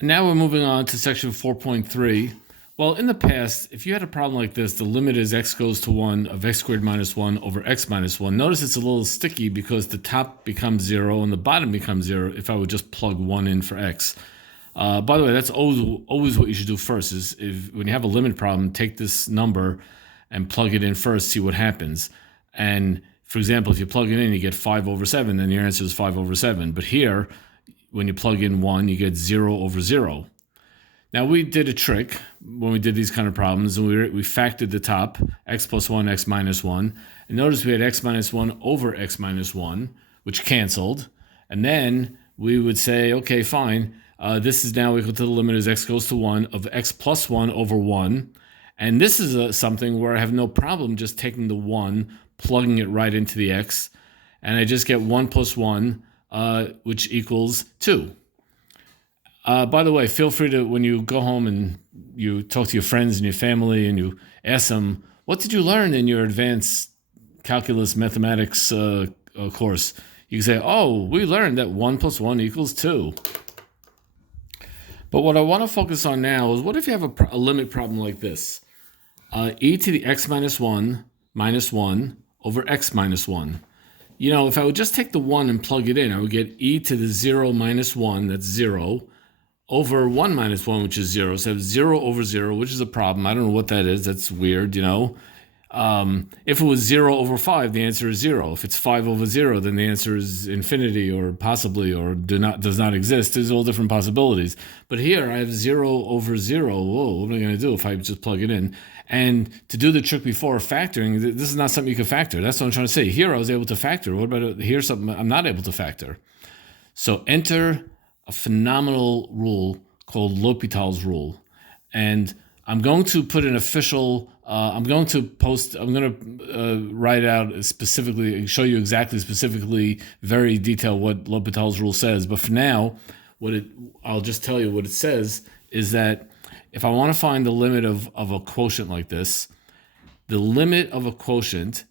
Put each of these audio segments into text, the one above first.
Now we're moving on to section 4.3. Well, in the past, if you had a problem like this, the limit is x goes to 1 of x squared minus 1 over x minus 1. Notice it's a little sticky because the top becomes 0 and the bottom becomes 0 if I would just plug 1 in for x. By the way, that's always what you should do first is when you have a limit problem, take this number and plug it in first, see what happens. And for example, if you plug it in, you get 5 over 7, then your answer is 5 over 7. But here, when you plug in 1, you get 0 over 0. Now, we did a trick when we did these kind of problems, and we factored the top, x plus 1, x minus 1. And notice we had x minus 1 over x minus 1, which canceled. And then we would say, okay, fine. This is now equal to the limit as x goes to 1 of x plus 1 over 1. And this is something where I have no problem just taking the 1, plugging it right into the x, and I just get 1 plus 1, which equals 2. By the way, feel free to, when you go home and you talk to your friends and your family and you ask them, what did you learn in your advanced calculus mathematics course? You can say, oh, we learned that 1 plus 1 equals 2. But what I want to focus on now is, what if you have a limit problem like this? E to the x minus 1 over x minus 1. You know, if I would just take the 1 and plug it in, I would get e to the 0 minus 1, that's 0, over 1 minus 1, which is 0. So I have 0 over 0, which is a problem. I don't know what that is. That's weird, you know. If it was 0 over 5, the answer is 0. If it's 5 over 0, then the answer is infinity or possibly or does not exist. There's all different possibilities. But here I have 0 over 0. Whoa, what am I going to do if I just plug it in? And to do the trick before factoring, this is not something you can factor. That's what I'm trying to say. Here I was able to factor. What about here's something I'm not able to factor? So enter a phenomenal rule called L'Hopital's rule. And I'm going to put an official, I'm going to write out specifically, show you specifically, very detailed what L'Hopital's rule says. But for now, I'll just tell you what it says is that if I want to find the limit of a quotient like this, the limit of a quotient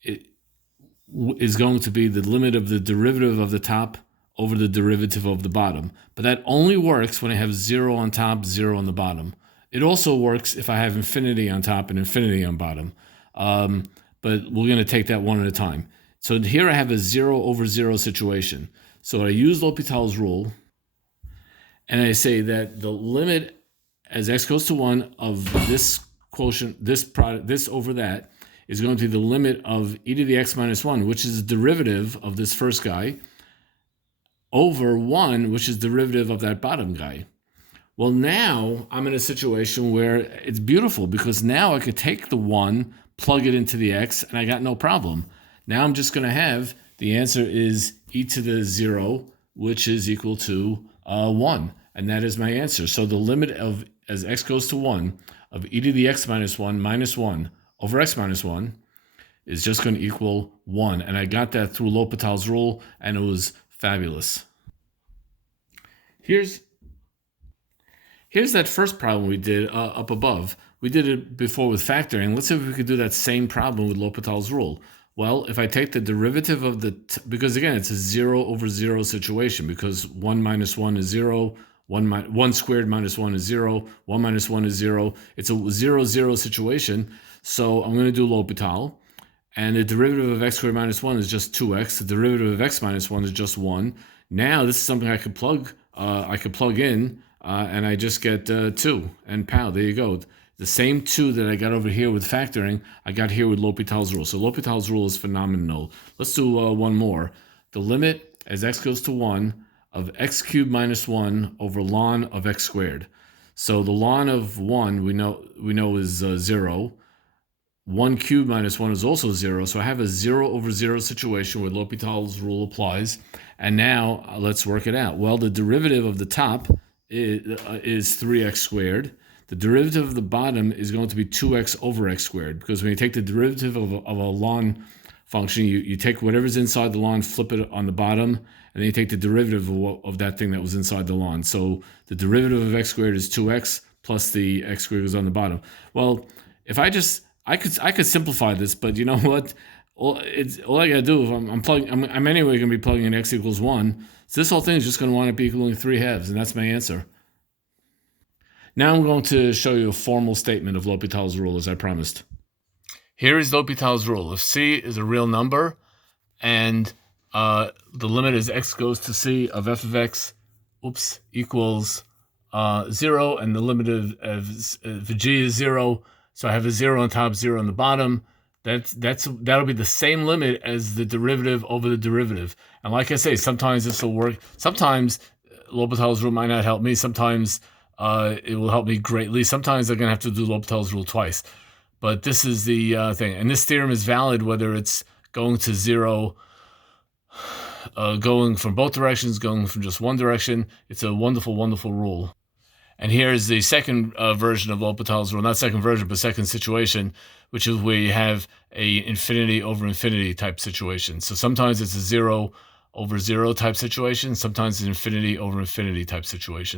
is going to be the limit of the derivative of the top over the derivative of the bottom. But that only works when I have 0 on top, 0 on the bottom. It also works if I have infinity on top and infinity on bottom. But we're going to take that one at a time. So here I have a 0 over 0 situation. So I use L'Hopital's rule, and I say that the limit as x goes to 1 of this quotient, this product, this over that, is going to be the limit of e to the x minus 1, which is the derivative of this first guy, over 1, which is derivative of that bottom guy. Well, now I'm in a situation where it's beautiful because now I could take the 1, plug it into the x, and I got no problem. Now I'm just going to have, the answer is e to the 0, which is equal to 1. And that is my answer. So the limit of, as x goes to 1, of e to the x minus 1 over x minus 1 is just going to equal 1. And I got that through L'Hopital's rule, and it was fabulous. Here's that first problem we did up above. We did it before with factoring. Let's see if we could do that same problem with L'Hopital's rule. Well, if I take the derivative of because again, it's a 0 over 0 situation because 1 minus 1 is 0, 1 squared minus 1 is 0, 1 minus 1 is 0. It's a 0, 0 situation. So I'm going to do L'Hopital. And the derivative of x squared minus 1 is just 2x. The derivative of x minus 1 is just 1. Now this is something I could plug in, and I just get 2. And pow, there you go. The same 2 that I got over here with factoring, I got here with L'Hopital's rule. So L'Hopital's rule is phenomenal. Let's do one more. The limit as x goes to 1 of x cubed minus 1 over ln of x squared. So the ln of 1 we know is 0. 1 cubed minus 1 is also 0. So I have a 0 over 0 situation where L'Hopital's rule applies. And now let's work it out. Well, the derivative of the top is 3x squared. The derivative of the bottom is going to be 2x over x squared, because when you take the derivative of a ln function, you take whatever's inside the ln, flip it on the bottom, and then you take the derivative of that thing that was inside the ln. So the derivative of x squared is 2x plus the x squared is on the bottom. Well, if I could simplify this, but you know what? All I gotta do, if I'm anyway gonna be plugging in x equals 1. So this whole thing is just gonna wind up equaling 3 halves, and that's my answer. Now I'm going to show you a formal statement of L'Hopital's rule, as I promised. Here is L'Hopital's rule. If c is a real number and the limit is x goes to c of f of x, equals 0, and the limit of g is 0, so I have a 0 on top, 0 on the bottom. That'll be the same limit as the derivative over the derivative. And like I say, sometimes this will work. Sometimes L'Hopital's rule might not help me. Sometimes it will help me greatly. Sometimes I'm going to have to do L'Hopital's rule twice. But this is the thing. And this theorem is valid whether it's going to 0, going from both directions, going from just one direction. It's a wonderful, wonderful rule. And here's the second version of L'Hopital's rule, not second version, but second situation, which is where you have a infinity over infinity type situation. So sometimes it's a 0 over 0 type situation. Sometimes it's an infinity over infinity type situation.